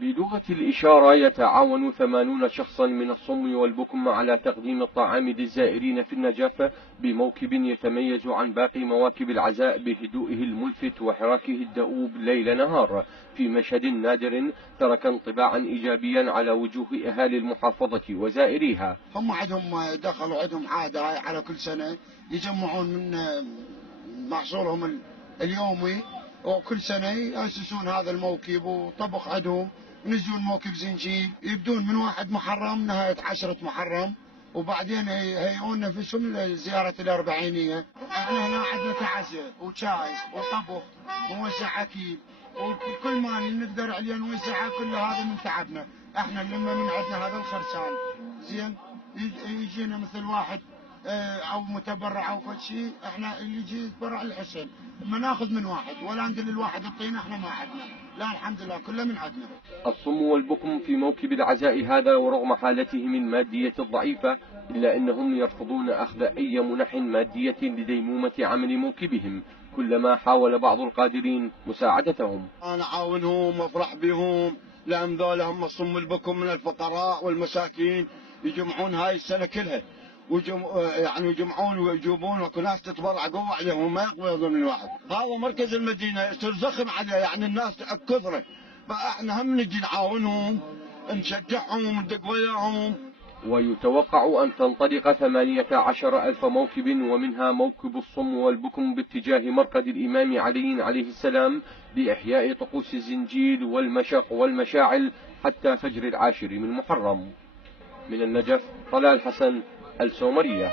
بلغة الإشارة يتعاون 80 شخصا من الصم والبكم على تقديم الطعام للزائرين في النجف بموكب يتميز عن باقي مواكب العزاء بهدوئه الملفت وحراكه الدؤوب ليل نهار، في مشهد نادر ترك انطباعا إيجابيا على وجوه أهالي المحافظة وزائريها. هم دخلوا عندهم عادة على كل سنة يجمعون من محصولهم اليومي، وكل سنة يأسسون هذا الموكب وطبخ عندهم، ينزلون موكب زنجيل، يبدون من 1 محرم نهاية 10 محرم، وبعدين يهيئون نفسهم لزيارة الأربعينية. احنا هنا عندنا تعزة وشاي وطبخ ونوزع أكيد، وكل ما نقدر عليه نوزعه، كل هذا من تعبنا احنا لما من عندنا هذا الخرسان زين. يجينا مثل واحد او متبرع او فد شيء، احنا اللي يجي يتبرع للحسن ما ناخذ من واحد ولا ندل الواحد الطينه، احنا ما عندنا، لا الحمد لله كله من عندنا. الصم والبكم في موكب العزاء هذا ورغم حالتهم المادية الضعيفة إلا أنهم يرفضون أخذ أي منح مادية لديمومة عمل موكبهم، كلما حاول بعض القادرين مساعدتهم. انا اعاونهم وافرح بهم، لان ذولا هم الصم والبكم من الفقراء والمساكين، يجمعون هاي السنه كلها يعني يجمعون ويجيبون، وكل ناس تتبرع قوة عليهم ما يقوى يظن الواحد. هذا مركز المدينه يصير زخم عليه، يعني الناس كثره، فاحنا هم نجي نعاونهم نشجعهم ندق وياهم. ويتوقع أن تنطلق 18,000 موكب، ومنها موكب الصم والبكم باتجاه مرقد الإمام علي عليه السلام لإحياء طقوس الزنجيل والمشق والمشاعل حتى فجر 10 من محرم. من النجف طلال حسن، السومرية.